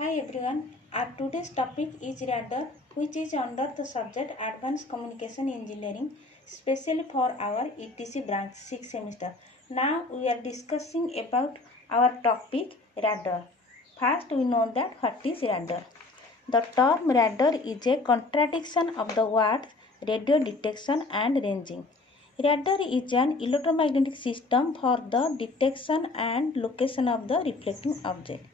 Hi everyone, our today's topic is radar, which is under the subject Advanced Communication Engineering, specially for our ETC branch 6th semester. Now we are discussing about our topic radar. First we know that what is radar. The term radar is a contradiction of the words radio detection and ranging. Radar is an electromagnetic system for the detection and location of the reflecting object.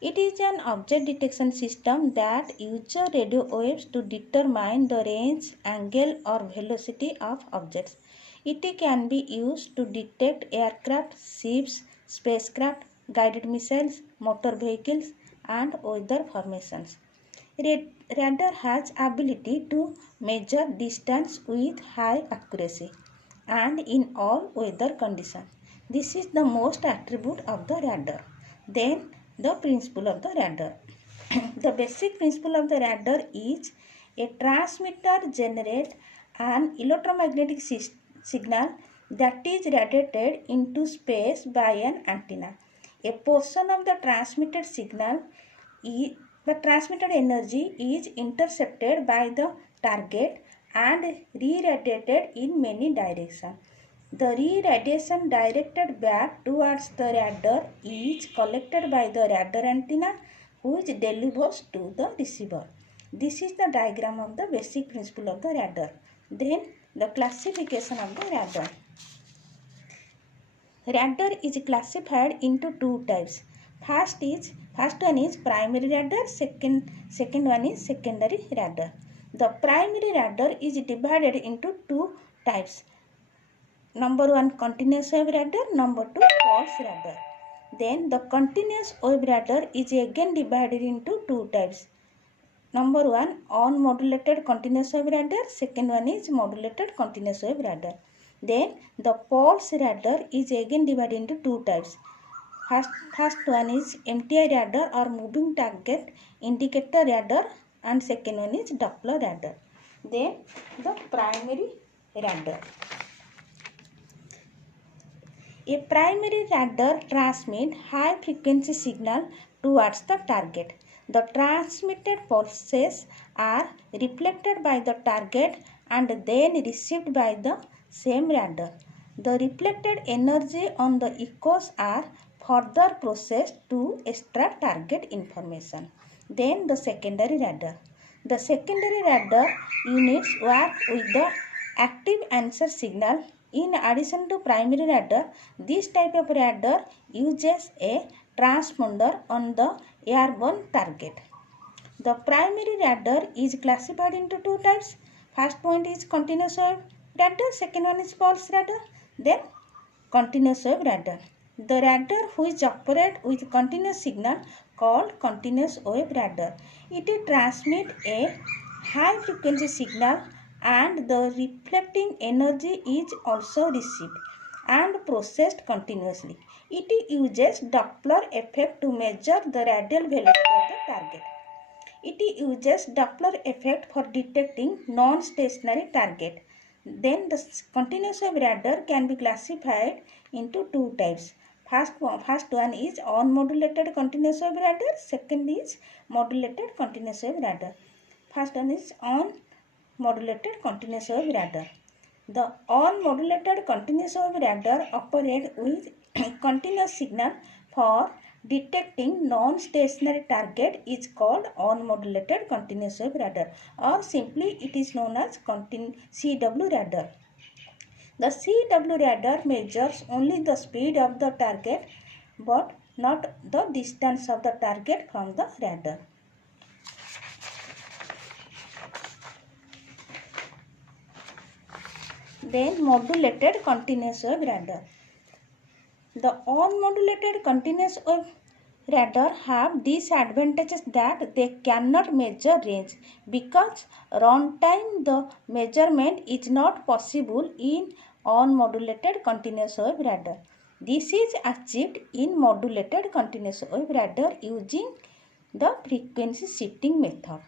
It is an object detection system that uses radio waves to determine the range, angle or velocity of objects. It can be used to detect aircraft, ships, spacecraft, guided missiles, motor vehicles and weather formations. Radar has ability to measure distance with high accuracy and in all weather conditions. This is the most attribute of the radar. Then the principle of the radar. The basic principle of the radar is a transmitter generates an electromagnetic signal that is radiated into space by an antenna. A portion of the transmitted signal is the transmitted energy is intercepted by the target and re-radiated in many directions. The re-radiation directed back towards the radar is collected by the radar antenna which delivers to the receiver. This is the diagram of the basic principle of the radar. Then the classification of the radar. Radar is classified into two types. First one is primary radar, second one is secondary radar. The primary radar is divided into two types. Number one, continuous wave radar, number two, pulse radar. Then the continuous wave radar is again divided into two types. Number one, unmodulated continuous wave radar, second one is modulated continuous wave radar. Then the pulse radar is again divided into two types. First one is MTI radar or moving target indicator radar and second one is Doppler radar. Then the primary radar. A primary radar transmits high frequency signal towards the target. The transmitted pulses are reflected by the target and then received by the same radar. The reflected energy on the echoes are further processed to extract target information. Then the secondary radar. The secondary radar units work with the active answer signal. In addition to primary radar, this type of radar uses a transponder on the airborne target. The primary radar is classified into two types. First point is continuous wave radar, second one is pulse radar. Then continuous wave radar. The radar which operates with continuous signal called continuous wave radar. It transmits a high frequency signal and the reflecting energy is also received and processed continuously. It uses Doppler effect to measure the radial velocity of the target. It uses Doppler effect for detecting non-stationary target. Then the continuous wave radar can be classified into two types. First one is unmodulated continuous wave radar. Second is modulated continuous wave radar. First one is unmodulated continuous wave radar. The unmodulated continuous wave radar operates with continuous signal for detecting non-stationary target is called unmodulated continuous wave radar, or simply it is known as CW radar. The CW radar measures only the speed of the target but not the distance of the target from the radar. Then modulated continuous wave radar. The unmodulated continuous wave radar have disadvantages that they cannot measure range because runtime the measurement is not possible in unmodulated continuous wave radar. This is achieved in modulated continuous wave radar using the frequency shifting method.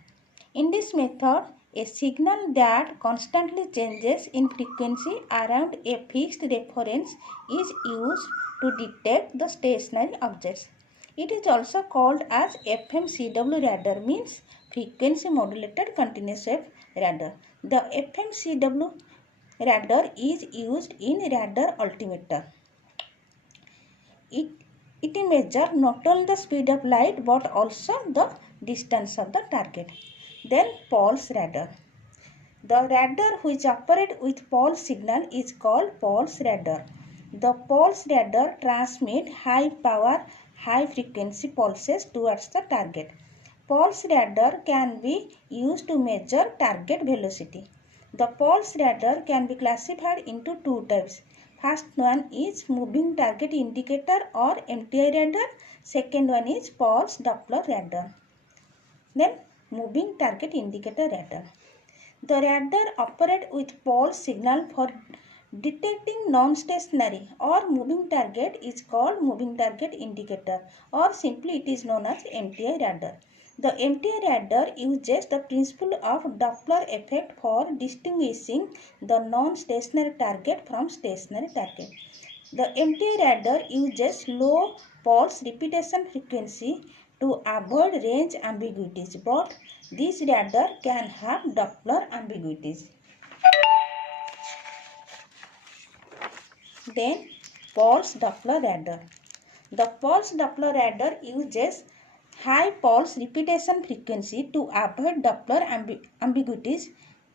In this method, a signal that constantly changes in frequency around a fixed reference is used to detect the stationary objects. It is also called as FMCW radar, means frequency modulated continuous wave radar. The FMCW radar is used in radar altimeter. It measures not only the speed of light but also the distance of the target. Then pulse radar. The radar which operates with pulse signal is called pulse radar. The pulse radar transmits high power, high frequency pulses towards the target. Pulse radar can be used to measure target velocity. The pulse radar can be classified into two types. First one is moving target indicator or MTI radar. Second one is pulse Doppler radar. Then moving target indicator radar. The radar operates with pulse signal for detecting non-stationary or moving target is called moving target indicator, or simply it is known as MTI radar. The MTI radar uses the principle of Doppler effect for distinguishing the non-stationary target from stationary target. The MTI radar uses low pulse repetition frequency to avoid range ambiguities, but this radar can have Doppler ambiguities. Then pulse Doppler radar. The pulse Doppler radar uses high pulse repetition frequency to avoid Doppler ambiguities,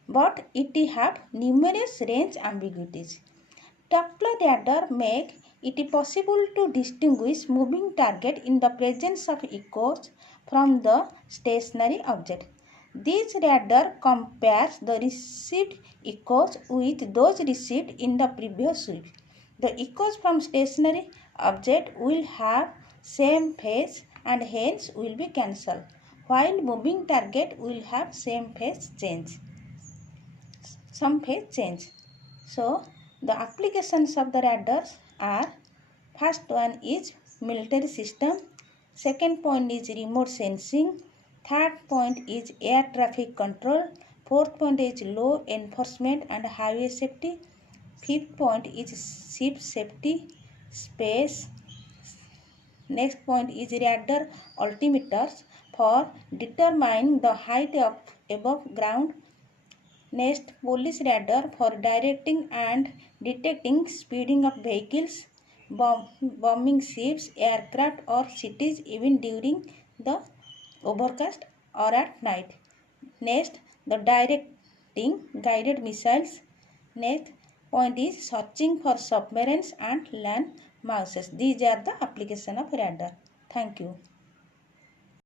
but it have numerous range ambiguities. Doppler radar make it possible to distinguish moving target in the presence of echoes from the stationary object. This radar compares the received echoes with those received in the previous sweep. The echoes from stationary object will have same phase and hence will be cancelled, while moving target will have some phase change. So the applications of the radars are: first one is military system, second point is remote sensing, third point is air traffic control, fourth point is law enforcement and highway safety, fifth point is ship safety, space. Next point is radar altimeters for determining the height of above ground. Next, police radar for directing and detecting speeding of vehicles, bombing ships, aircraft or cities even during the overcast or at night. Next, the directing guided missiles. Next point is searching for submarines and land masses. These are the application of radar. Thank you.